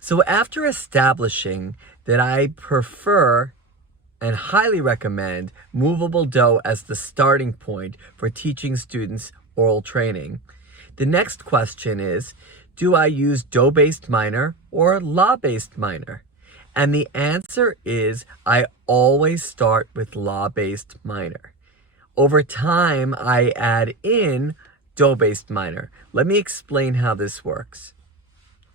So after establishing that I prefer and highly recommend movable do as the starting point for teaching students oral training, the next question is, do I use do-based minor or la-based minor? And the answer is, I always start with la-based minor. Over time, I add in do-based minor. Let me explain how this works.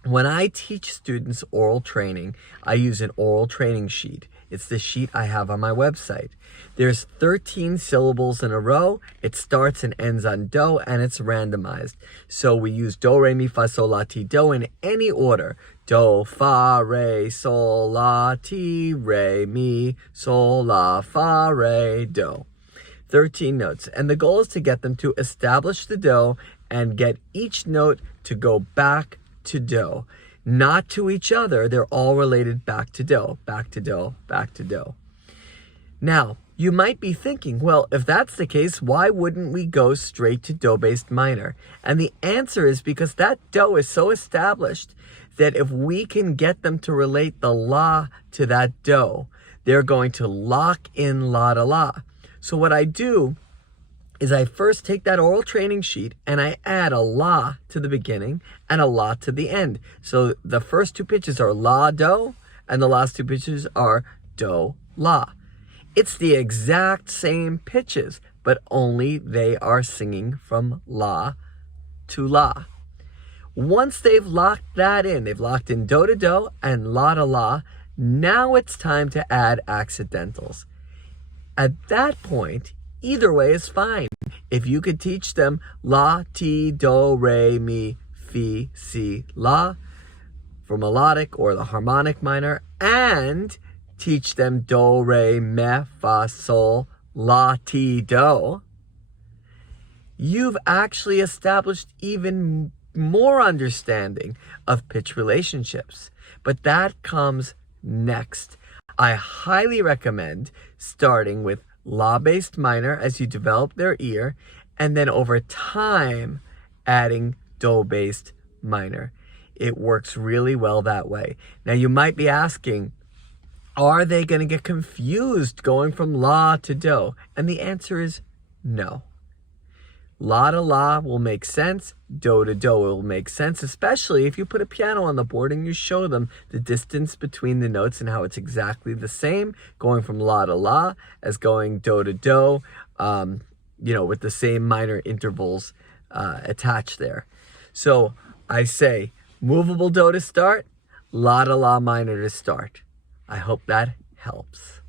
When I teach students oral training, I use an oral training sheet. It's the sheet I have on my website. There's 13 syllables in a row. It starts and ends on do, and it's randomized. So we use do, re, mi, fa, sol, la, ti, do in any order. Do, fa, re, sol, la, ti, re, mi, sol, la, fa, re, do. 13 notes. And the goal is to get them to establish the do and get each note to go back to do, not to each other. They're all related back to do, back to do, back to do. Now, you might be thinking, well, if that's the case, why wouldn't we go straight to do-based minor? And the answer is because that do is so established that if we can get them to relate the la to that do, they're going to lock in la to la. So what I do is I first take that oral training sheet and I add a la to the beginning and a la to the end. So the first two pitches are la, do, and the last two pitches are do, la. It's the exact same pitches, but only they are singing from la to la. Once they've locked that in, they've locked in do to do and la to la, now it's time to add accidentals. At that point, either way is fine. If you could teach them la, ti, do, re, mi, fi, si, la for melodic or the harmonic minor, and teach them do, re, mi, fa, sol, la, ti, do, you've actually established even more understanding of pitch relationships. But that comes next. I highly recommend starting with la-based minor as you develop their ear, and then over time adding do-based minor. It works really well that way. Now you might be asking, are they going to get confused going from la to do? And the answer is no. La to la will make sense, do to do will make sense, especially if you put a piano on the board and you show them the distance between the notes and how it's exactly the same going from la to la as going do to do, with the same minor intervals attached there. So I say movable do to start, la to la minor to start. I hope that helps.